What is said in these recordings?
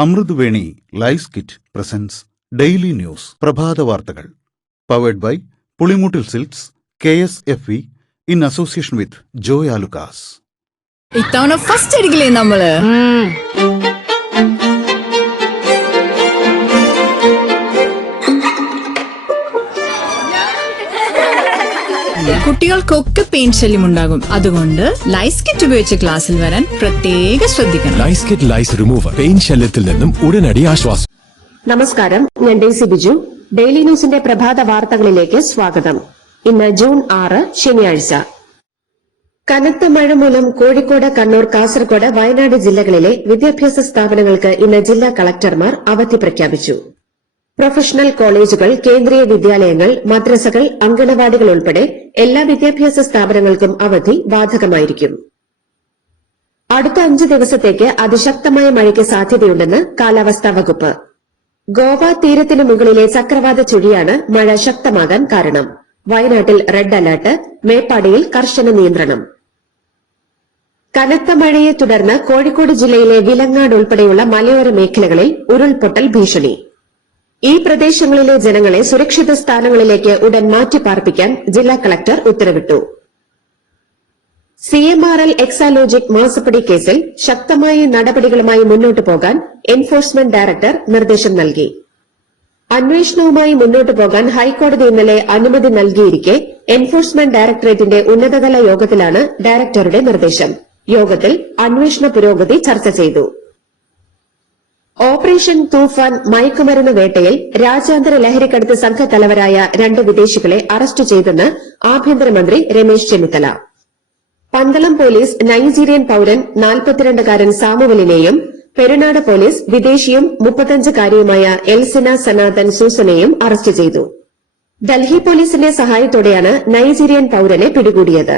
Amruthaveni lice kit presents daily news പ്രഭാത വാർത്തകൾ powered by Pulimoottil silks KSFE in association with Joy Alukkas. ഇത്തവണ first അടിക്കില്ലേ നമ്മള്? കുട്ടികൾക്കൊക്കെ പെയിൻ ശല്യം ഉണ്ടാകും. അതുകൊണ്ട് ലൈസ് കിറ്റ് ഉപയോഗിച്ച് ക്ലാസ്സിൽ വരാൻ പ്രത്യേക ശ്രദ്ധിക്കണം. ലൈസ് കിറ്റ് ലൈസ് റിമൂവർ പെയിൻ ശല്യത്തിൽ നിന്നും ഉടനടി ആശ്വാസം. നമസ്കാരം, ഞാൻ ഡെയ്സി ബിജു. ഡെയിലി ന്യൂസിന്റെ പ്രഭാത വാർത്തകളിലേക്ക് സ്വാഗതം. ഇന്ന് ജൂൺ 6 ശനിയാഴ്ച. കനത്ത മഴ മൂലം കോഴിക്കോട്, കണ്ണൂർ, കാസർഗോഡ്, വയനാട് ജില്ലകളിലെ വിദ്യാഭ്യാസ സ്ഥാപനങ്ങൾക്ക് ഇന്ന് ജില്ലാ കളക്ടർമാർ അവധി പ്രഖ്യാപിച്ചു. പ്രൊഫഷണൽ കോളേജുകൾ, കേന്ദ്രീയ വിദ്യാലയങ്ങൾ, മദ്രസകൾ, അങ്കണവാടികൾ ഉൾപ്പെടെ എല്ലാ വിദ്യാഭ്യാസ സ്ഥാപനങ്ങൾക്കും അവധി ബാധകമായിരിക്കും. അടുത്ത 5 ദിവസത്തേക്ക് അതിശക്തമായ മഴയ്ക്ക് സാധ്യതയുണ്ടെന്ന് കാലാവസ്ഥാ വകുപ്പ്. ഗോവ തീരത്തിനു മുകളിലെ ചക്രവാത ചുഴിയാണ് മഴ ശക്തമാകാൻ കാരണം. വയനാട്ടിൽ റെഡ് അലർട്ട്, മേപ്പാടിയിൽ കർശന നിയന്ത്രണം. കനത്ത മഴയെ തുടർന്ന് കോഴിക്കോട് ജില്ലയിലെ വിലങ്ങാട് ഉൾപ്പെടെയുള്ള മലയോര മേഖലകളിൽ ഉരുൾപൊട്ടൽ ഭീഷണി. ഈ പ്രദേശങ്ങളിലെ ജനങ്ങളെ സുരക്ഷിത സ്ഥാനങ്ങളിലേക്ക് ഉടൻ മാറ്റിപ്പാർപ്പിക്കാൻ ജില്ലാ കളക്ടർ ഉത്തരവിട്ടു. CMRL എക്സാലോജിക് മാസപ്പടി കേസിൽ ശക്തമായ നടപടികളുമായി മുന്നോട്ടു പോകാൻ എൻഫോഴ്സ്മെന്റ് ഡയറക്ടർ നിർദ്ദേശം നൽകി. അന്വേഷണവുമായി മുന്നോട്ടു പോകാൻ ഹൈക്കോടതി ഇന്നലെ അനുമതി നൽകിയിരിക്കെ എൻഫോഴ്സ്മെന്റ് ഡയറക്ടറേറ്റിന്റെ ഉന്നതതല യോഗത്തിലാണ് ഡയറക്ടറുടെ നിർദ്ദേശം. യോഗത്തിൽ അന്വേഷണ പുരോഗതി ചർച്ച ചെയ്തു. ഓപ്പറേഷൻ തൂഫാൻ മയക്കുമരുന്ന് വേട്ടയിൽ രാജ്യാന്തര ലഹരിക്കടത്ത് സംഘത്തലവരായ 2 വിദേശികളെ അറസ്റ്റ് ചെയ്തെന്ന് ആഭ്യന്തരമന്ത്രി രമേശ് ചെന്നിത്തല. പന്തളം പോലീസ് നൈജീരിയൻ പൌരൻ 42-കാരൻ സാമുവലിനെയും പെരുനാട് പോലീസ് വിദേശിയും 35-കാരിയുമായ എൽസിന സനാതൻ സൂസനെയും അറസ്റ്റ് ചെയ്തു. ഡൽഹി പോലീസിന്റെ സഹായത്തോടെയാണ് നൈജീരിയൻ പൌരനെ പിടികൂടിയത്.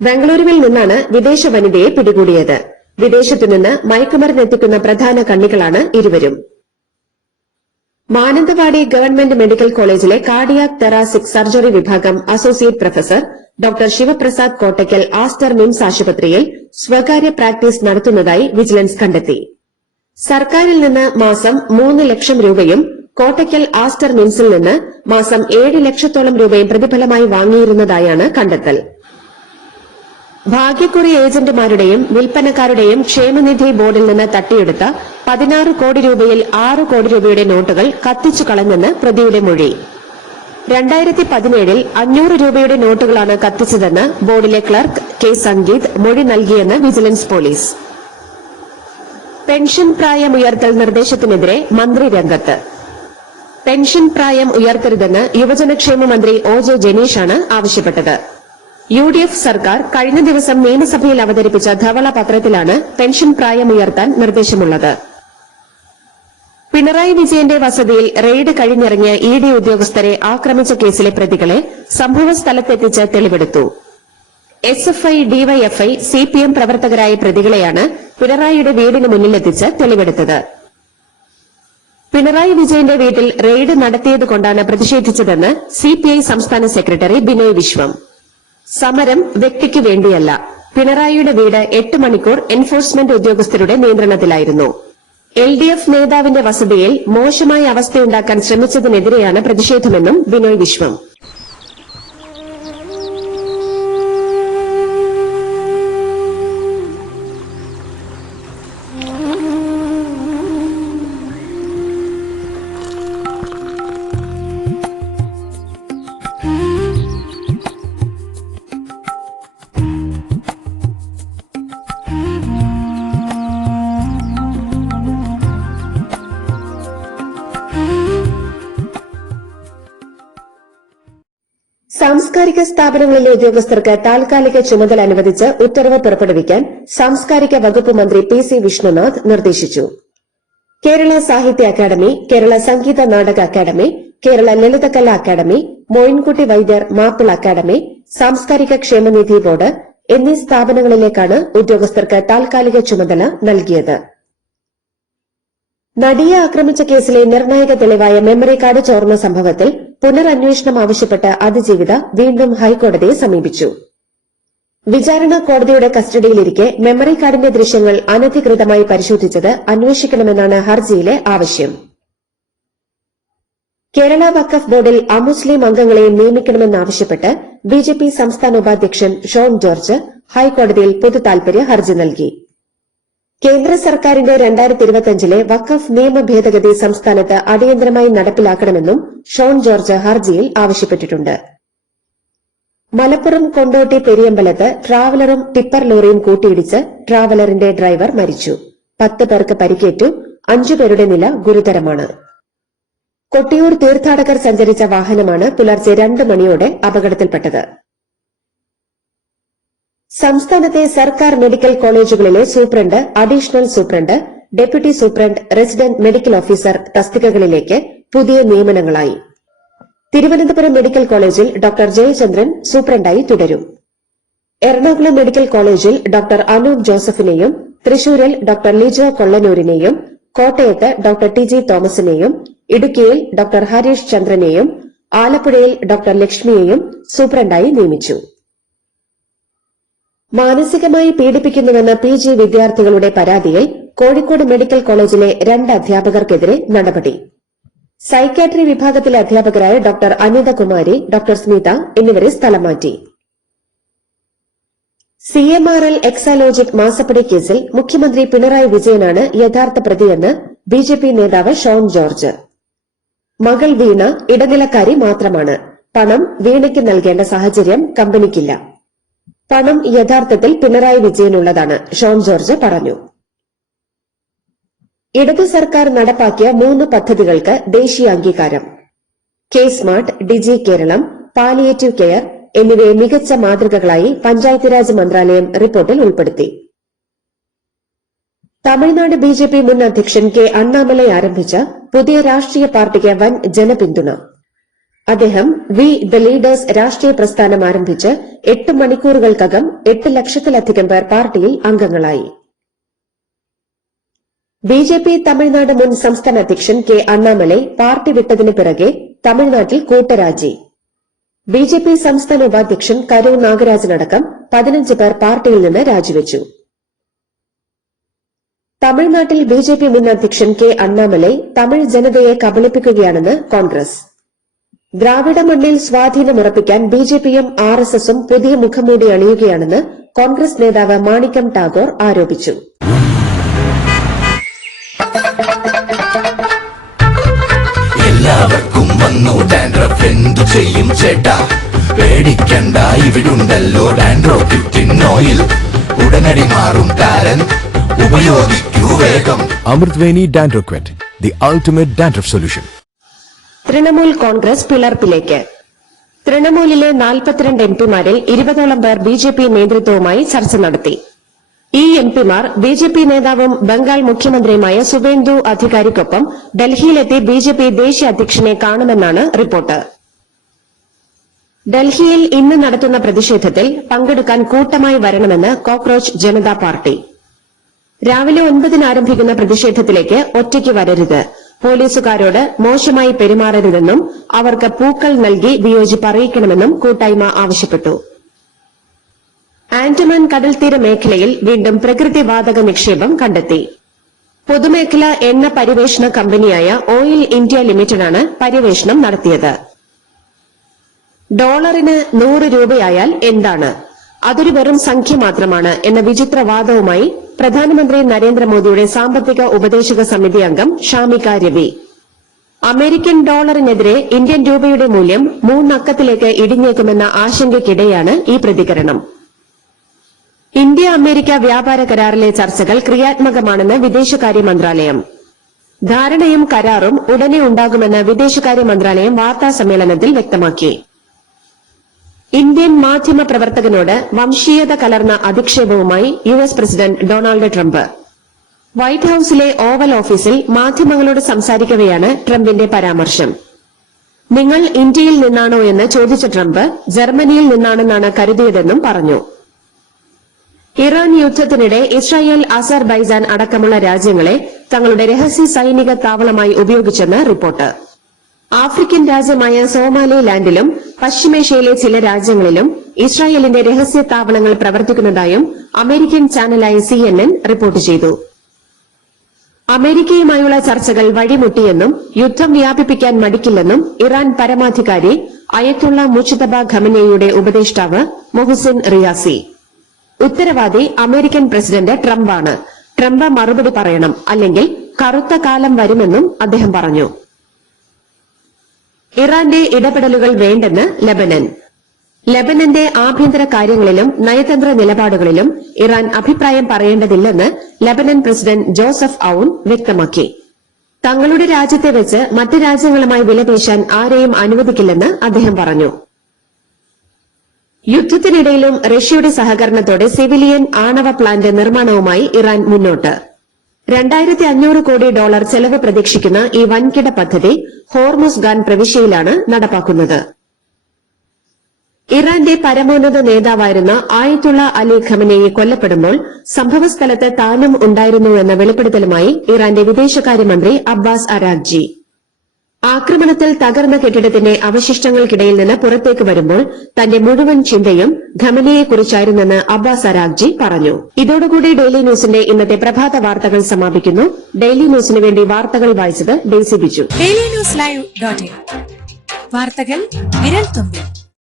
ബംഗളൂരുവിൽ നിന്നാണ് വിദേശ വനിതയെ പിടികൂടിയത്. വിദേശത്തുനിന്ന് മയക്കുമരുന്ന് എത്തിക്കുന്ന പ്രധാന കണ്ണികളാണ് ഇരുവരും. മാനന്തവാടി ഗവൺമെന്റ് മെഡിക്കൽ കോളേജിലെ കാർഡിയാക് തെറാസിക് സർജറി വിഭാഗം associate professor doctor Shivaprasad Kottakkal Aster MIMS ആശുപത്രിയിൽ സ്വകാര്യ പ്രാക്ടീസ് നടത്തുന്നതായി വിജിലൻസ് കണ്ടെത്തി. സർക്കാരിൽ നിന്ന് മാസം 3 ലക്ഷം രൂപയും കോട്ടയ്ക്കൽ ആസ്റ്റർ മിംസിൽ നിന്ന് മാസം 7 ലക്ഷത്തോളം രൂപയും പ്രതിഫലമായി വാങ്ങിയിരുന്നതായാണ് കണ്ടെത്തൽ. ഭാഗ്യക്കുറി ഏജന്റുമാരുടെയും വിൽപ്പനക്കാരുടെയും ക്ഷേമനിധി ബോർഡിൽ നിന്ന് തട്ടിയെടുത്ത 16 കോടി രൂപയിൽ 6 കോടി രൂപയുടെ നോട്ടുകൾ കത്തിച്ചു കളഞ്ഞെന്ന് പ്രതിയുടെ മൊഴി. 2017-ൽ 500 രൂപയുടെ നോട്ടുകളാണ് കത്തിച്ചതെന്ന് ബോർഡിലെ ക്ലർക്ക് കെ സംഗീത് മൊഴി നൽകിയെന്ന് വിജിലൻസ് പോലീസ്. പെൻഷൻ പ്രായം ഉയർത്തൽ നിർദ്ദേശത്തിനെതിരെ മന്ത്രി രംഗത്ത്. പെൻഷൻ പ്രായം ഉയർത്തരുതെന്ന് യുവജനക്ഷേമ മന്ത്രി OJ ജനീഷാണ് ആവശ്യപ്പെട്ടത്. UDF സർക്കാർ കഴിഞ്ഞ ദിവസം നിയമസഭയിൽ അവതരിപ്പിച്ച ധവള പത്രത്തിലാണ് പെൻഷൻ പ്രായം ഉയർത്താൻ നിർദ്ദേശമുള്ളത്. പിണറായി വിജയന്റെ വസതിയിൽ റെയ്ഡ് കഴിഞ്ഞിറങ്ങിയ ED ഉദ്യോഗസ്ഥരെ ആക്രമിച്ച കേസിലെ പ്രതികളെ സംഭവസ്ഥലത്തെത്തിച്ച് തെളിവെടുത്തു. SFI, DYFI, CPM പ്രവർത്തകരായ പ്രതികളെയാണ് പിണറായിയുടെ വീടിന് മുന്നിലെത്തിച്ച് തെളിവെടുത്തത്. പിണറായി വിജയന്റെ വീട്ടിൽ റെയ്ഡ് നടത്തിയതുകൊണ്ടാണ് പ്രതിഷേധിച്ചതെന്ന് CPI സംസ്ഥാന സെക്രട്ടറി ബിനോയ് വിശ്വം. സമരം വ്യക്തിക്ക് വേണ്ടിയല്ല. പിണറായിയുടെ വീട് 8 മണിക്കൂർ എൻഫോഴ്സ്മെന്റ് ഉദ്യോഗസ്ഥരുടെ നിയന്ത്രണത്തിലായിരുന്നു. LDF നേതാവിന്റെ വസതിയിൽ മോശമായ അവസ്ഥയുണ്ടാക്കാൻ ശ്രമിച്ചതിനെതിരെയാണ് പ്രതിഷേധമെന്നും ബിനോയ് വിശ്വം. സാംസ്കാരിക സ്ഥാപനങ്ങളിലെ ഉദ്യോഗസ്ഥർക്ക് താൽക്കാലിക ചുമതല അനുവദിച്ച് ഉത്തരവ് പുറപ്പെടുവിക്കാൻ സാംസ്കാരിക വകുപ്പ് മന്ത്രി PC വിഷ്ണുനാഥ് നിർദ്ദേശിച്ചു. കേരള സാഹിത്യ academy, Kerala Sangeetha Nataka academy, Kerala Lalithakala academy, Moyinkutty Vaidyar Mappila academy, സാംസ്കാരിക ക്ഷേമനിധി ബോർഡ് എന്നീ സ്ഥാപനങ്ങളിലേക്കാണ് ഉദ്യോഗസ്ഥർക്ക് താൽക്കാലിക ചുമതല നൽകിയത്. നടിയെ ആക്രമിച്ച കേസിലെ നിർണായക തെളിവായ മെമ്മറി കാർഡ് ചോർന്ന സംഭവത്തിൽ പുനരന്വേഷണം ആവശ്യപ്പെട്ട് അതിജീവിത വീണ്ടും ഹൈക്കോടതിയെ സമീപിച്ചു. വിചാരണ കോടതിയുടെ കസ്റ്റഡിയിലിരിക്കെ മെമ്മറി കാർഡിന്റെ ദൃശ്യങ്ങൾ അനധികൃതമായി പരിശോധിച്ചത് അന്വേഷിക്കണമെന്നാണ് ഹർജിയിലെ ആവശ്യം. കേരള വഖഫ് ബോർഡിൽ അമുസ്ലിം അംഗങ്ങളെ നിയമിക്കണമെന്നാവശ്യപ്പെട്ട് ബിജെപി സംസ്ഥാന ഉപാധ്യക്ഷൻ ഷോൺ ജോർജ് ഹൈക്കോടതിയിൽ പൊതുതാൽപര്യ ഹർജി നൽകി. കേന്ദ്ര സർക്കാരിന്റെ 2025 വഖഫ് നിയമ ഭേദഗതി സംസ്ഥാനത്ത് അടിയന്തരമായി നടപ്പിലാക്കണമെന്നും ഷോൺ ജോർജ് ഹർജിയിൽ ആവശ്യപ്പെട്ടിട്ടുണ്ട്. മലപ്പുറം കൊണ്ടോട്ടി പെരിയമ്പലത്ത് ട്രാവലറും ടിപ്പർ ലോറിയും കൂട്ടിയിടിച്ച് ട്രാവലറിന്റെ ഡ്രൈവർ മരിച്ചു. 10 പേർക്ക് പരിക്കേറ്റു. 5 പേരുടെ നില ഗുരുതരമാണ്. കൊട്ടിയൂർ തീർത്ഥാടകർ സഞ്ചരിച്ച വാഹനമാണ് പുലർച്ചെ 2 മണിയോടെ അപകടത്തിൽപ്പെട്ടത്. സംസ്ഥാനത്തെ സർക്കാർ മെഡിക്കൽ കോളേജുകളിലെ superintendent, additional superintendent, deputy superintendent, resident medical officer തസ്തികകളിലേക്ക് പുതിയ നിയമനങ്ങളായി. തിരുവനന്തപുരം മെഡിക്കൽ കോളേജിൽ ഡോക്ടർ ജയചന്ദ്രൻ സൂപ്രണ്ടായി തുടരും. എറണാകുളം മെഡിക്കൽ കോളേജിൽ ഡോക്ടർ അനൂപ് ജോസഫിനെയും, തൃശൂരിൽ ഡോക്ടർ ലിജോ കൊള്ളനൂരിനെയും, കോട്ടയത്ത് ഡോക്ടർ ടി ജി തോമസിനെയും, ഇടുക്കിയിൽ ഡോക്ടർ ഹരീഷ് ചന്ദ്രനെയും, ആലപ്പുഴയിൽ ഡോക്ടർ ലക്ഷ്മിയെയും സൂപ്രണ്ടായി നിയമിച്ചു. മാനസികമായി പീഡിപ്പിക്കുന്നുവെന്ന PG വിദ്യാർത്ഥികളുടെ പരാതിയിൽ കോഴിക്കോട് മെഡിക്കൽ കോളേജിലെ 2 അധ്യാപകർക്കെതിരെ നടപടി. സൈക്യാട്രി വിഭാഗത്തിലെ അധ്യാപകരായ ഡോക്ടർ അനിതകുമാരി, ഡോക്ടർ സ്മിത എന്നിവരെ സ്ഥലം മാറ്റി. CMRL എക്സാലോജിക് മാസപ്പടി കേസിൽ മുഖ്യമന്ത്രി പിണറായി വിജയനാണ് യഥാർത്ഥ പ്രതിയെന്ന് BJP നേതാവ് ഷോൺ ജോർജ്. മകൾ വീണ ഇടനിലക്കാരി മാത്രമാണ്. പണം വീണയ്ക്ക് നൽകേണ്ട സാഹചര്യം കമ്പനിക്കില്ല. പണം യഥാർത്ഥത്തിൽ പിണറായി വിജയനുള്ളതാണ്, ഷോൺ ജോർജ് പറഞ്ഞു. ഇടതു സർക്കാർ നടപ്പാക്കിയ 3 പദ്ധതികൾക്ക് ദേശീയ അംഗീകാരം. കെ സ്മാർട്ട്, ഡിജി കേരളം, പാലിയേറ്റീവ് കെയർ എന്നിവയെ മികച്ച മാതൃകകളായി പഞ്ചായത്ത് രാജ് മന്ത്രാലയം റിപ്പോർട്ടിൽ ഉൾപ്പെടുത്തി. തമിഴ്നാട് BJP മുൻ അധ്യക്ഷൻ കെ അണ്ണാമലൈ ആരംഭിച്ച പുതിയ രാഷ്ട്രീയ പാർട്ടിക്ക് വൻ ജനപിന്തുണ. അദ്ദേഹം വി ദ ലീഡേഴ്സ് രാഷ്ട്രീയ പ്രസ്ഥാനം ആരംഭിച്ച് 8 മണിക്കൂറുകൾക്കകം 8 ലക്ഷത്തിലധികം പേർ പാർട്ടിയിൽ അംഗങ്ങളായി. BJP തമിഴ്നാട് മുൻ സംസ്ഥാന അധ്യക്ഷൻ കെ അണ്ണാമലൈ പാർട്ടി വിട്ടതിന് പിറകെ തമിഴ്നാട്ടിൽ കൂട്ടരാജി. BJP സംസ്ഥാന ഉപാധ്യക്ഷൻ കരൂർ നാഗരാജനടക്കം 15 പേർ പാർട്ടിയിൽ നിന്ന് രാജിവെച്ചു. തമിഴ്നാട്ടിൽ BJP മുൻ അധ്യക്ഷൻ കെ അണ്ണാമലൈ തമിഴ് ജനതയെ കബളിപ്പിക്കുകയാണെന്ന് കോൺഗ്രസ്. ദ്രാവിഡ മണ്ണിൽ സ്വാധീനമുറപ്പിക്കാൻ BJPയും RSSും പുതിയ മുഖംമൂടി അണിയുകയാണെന്ന് കോൺഗ്രസ് നേതാവ് മാണിക്കം ടാഗോർ ആരോപിച്ചു. എല്ലാവർക്കും വന്നു ഡാൻഡ്രഫ്, എന്തു ചെയ്യും ചേട്ടാ? പേടിക്കണ്ട, ഇവിടുണ്ടല്ലോ ഡാൻഡ്രോഫിറ്റിൻ ഓയിൽ. ഉടനടി മാറും താരൻ, ഉപയോഗിക്കൂ വേഗം. അമൃത്വേനി ഡാൻഡ്രോക്വെറ്റ്, the ultimate dandruff solution. Trinamool Congress പിളർപ്പിലേക്ക്. തൃണമൂലിലെ 42 MPമാരിൽ 20ഓളം പേർ BJP നേതൃത്വവുമായി ചർച്ച നടത്തി. ഈ MPമാർ BJP നേതാവും ബംഗാൾ മുഖ്യമന്ത്രിയുമായ സുവേന്ദു അധികാരിക്കൊപ്പം ഡൽഹിയിലെത്തി BJP ദേശീയ അധ്യക്ഷനെ കാണുമെന്നാണ് റിപ്പോർട്ട്. ഡൽഹിയിൽ ഇന്ന് നടത്തുന്ന പ്രതിഷേധത്തിൽ പങ്കെടുക്കാൻ കൂട്ടമായി വരണമെന്ന് കോക്രോച്ച് ജനതാ പാർട്ടി. രാവിലെ 9 ആരംഭിക്കുന്ന പ്രതിഷേധത്തിലേക്ക് ഒറ്റയ്ക്ക് വരരുത്, പോലീസുകാരോട് മോശമായി പെരുമാറരുതെന്നും അവർക്ക് പൂക്കൾ നൽകി വിയോജിപ്പ് അറിയിക്കണമെന്നും കൂട്ടായ്മ ആവശ്യപ്പെട്ടു. ആൻഡമാൻ കടൽത്തീര മേഖലയിൽ വീണ്ടും പ്രകൃതിവാതക നിക്ഷേപം കണ്ടെത്തി. പൊതുമേഖലാ എണ്ണ പരിവേഷണ കമ്പനിയായ ഓയിൽ ഇന്ത്യ ലിമിറ്റഡാണ് പര്യവേഷണം നടത്തിയത്. ഡോളറിന് 100 രൂപയായാൽ എന്താണ്? അതൊരു വെറും സംഖ്യ മാത്രമാണ് എന്ന വിചിത്രവാദവുമായി പ്രധാനമന്ത്രി നരേന്ദ്രമോദിയുടെ സാമ്പത്തിക ഉപദേശക സമിതി അംഗം ഷാമിക രവി. അമേരിക്കൻ ഡോളറിനെതിരെ ഇന്ത്യൻ രൂപയുടെ മൂല്യം 3 അക്കത്തിലേക്ക് ഇടിഞ്ഞേക്കുമെന്ന ആശങ്കയ്ക്കിടെയാണ് ഈ പ്രതികരണം. ഇന്ത്യ അമേരിക്ക വ്യാപാര കരാറിലെ ചർച്ചകൾ ക്രിയാത്മകമാണെന്ന് വിദേശകാര്യ മന്ത്രാലയം. ധാരണയും കരാറും ഉടനെ ഉണ്ടാകുമെന്ന് വിദേശകാര്യ മന്ത്രാലയം വാർത്താസമ്മേളനത്തിൽ വ്യക്തമാക്കി. ഇന്ത്യൻ മാധ്യമ പ്രവർത്തകനോട് വംശീയത കലർന്ന അധിക്ഷേപവുമായി US president Donald Trump. White ഹൌസിലെ ഓവൽ ഓഫീസിൽ മാധ്യമങ്ങളോട് സംസാരിക്കവെയാണ് ട്രംപിന്റെ പരാമർശം. നിങ്ങൾ ഇന്ത്യയിൽ നിന്നാണോ എന്ന് ചോദിച്ച ട്രംപ് ജർമ്മനിയിൽ നിന്നാണെന്നാണ് കരുതിയതെന്നും പറഞ്ഞു. ഇറാൻ യുദ്ധത്തിനിടെ ഇസ്രായേൽ, അസർബൈജാൻ അടക്കമുള്ള രാജ്യങ്ങളെ തങ്ങളുടെ രഹസ്യ സൈനിക താവളമായി ഉപയോഗിച്ചെന്ന് റിപ്പോർട്ട്. ആഫ്രിക്കൻ രാജ്യമായ സോമാലിലാൻഡിലും പശ്ചിമേഷ്യയിലെ ചില രാജ്യങ്ങളിലും ഇസ്രായേലിന്റെ രഹസ്യ താവളങ്ങൾ പ്രവർത്തിക്കുന്നതായും അമേരിക്കൻ ചാനലായ CNN റിപ്പോർട്ട് ചെയ്തു. അമേരിക്കയുമായുള്ള ചർച്ചകൾ വഴിമുട്ടിയെന്നും യുദ്ധം വ്യാപിപ്പിക്കാൻ മടിക്കില്ലെന്നും ഇറാൻ പരമാധികാരി അയത്തുള്ള മുജ്തബ ഖമനേയിയുടെ ഉപദേഷ്ടാവ് മൊഹസിൻ റിയാസി. ഉത്തരവാദി അമേരിക്കൻ പ്രസിഡന്റ് ട്രംപാണ്. ട്രംപ് മറുപടി പറയണം, അല്ലെങ്കിൽ കറുത്ത കാലം വരുമെന്നും അദ്ദേഹം പറഞ്ഞു. ഇറാന്റെ ഇടപെടലുകൾ വേണ്ടെന്ന് ലെബനൻ. ലെബനന്റെ ആഭ്യന്തര കാര്യങ്ങളിലും നയതന്ത്ര നിലപാടുകളിലും ഇറാൻ അഭിപ്രായം പറയേണ്ടതില്ലെന്ന് ലെബനൻ പ്രസിഡന്റ് ജോസഫ് ഔൻ വ്യക്തമാക്കി. തങ്ങളുടെ രാജ്യത്തെ വെച്ച് മറ്റ് രാജ്യങ്ങളുമായി വിലപേശാൻ ആരെയും അനുവദിക്കില്ലെന്ന് അദ്ദേഹം പറഞ്ഞു. യുദ്ധത്തിനിടയിലും റഷ്യയുടെ സഹകരണത്തോടെ സിവിലിയൻ ആണവ പ്ലാന്റ് നിർമ്മാണവുമായി ഇറാൻ മുന്നോട്ട്. $2,500 കോടി ചെലവ് പ്രതീക്ഷിക്കുന്ന ഈ വൻകിട പദ്ധതി ഹോർമുസ്ഗാൻ പ്രവിശ്യയിലാണ് നടപ്പാക്കുന്നത്. ഇറാന്റെ പരമോന്നത നേതാവായിരുന്ന ആയത്തുള്ള അലി ഖമനേയി കൊല്ലപ്പെടുമ്പോൾ സംഭവസ്ഥലത്ത് താനും ഉണ്ടായിരുന്നുവെന്ന വെളിപ്പെടുത്തലുമായി ഇറാന്റെ വിദേശകാര്യമന്ത്രി അബ്ബാസ് അരാഗ്ചി. ആക്രമണത്തിൽ തകർന്ന കെട്ടിടത്തിന്റെ അവശിഷ്ടങ്ങൾക്കിടയിൽ നിന്ന് പുറത്തേക്ക് വരുമ്പോൾ തന്റെ മുഴുവൻ ചിന്തയും ഖമനേയെക്കുറിച്ചായിരുന്നെന്ന് അബ്ബാസ് അരാഗ്ചി പറഞ്ഞു. ഇതോടുകൂടി ഡെയിലി ന്യൂസിന്റെ ഇന്നത്തെ പ്രഭാത വാർത്തകൾ സമാപിക്കുന്നു. ഡെയിലി ന്യൂസിന് വേണ്ടി വാർത്തകൾ വായിച്ചത് Daisy Biju. Daily news live .in വാർത്തകൾ വിരൽ തുമ്പിൽ.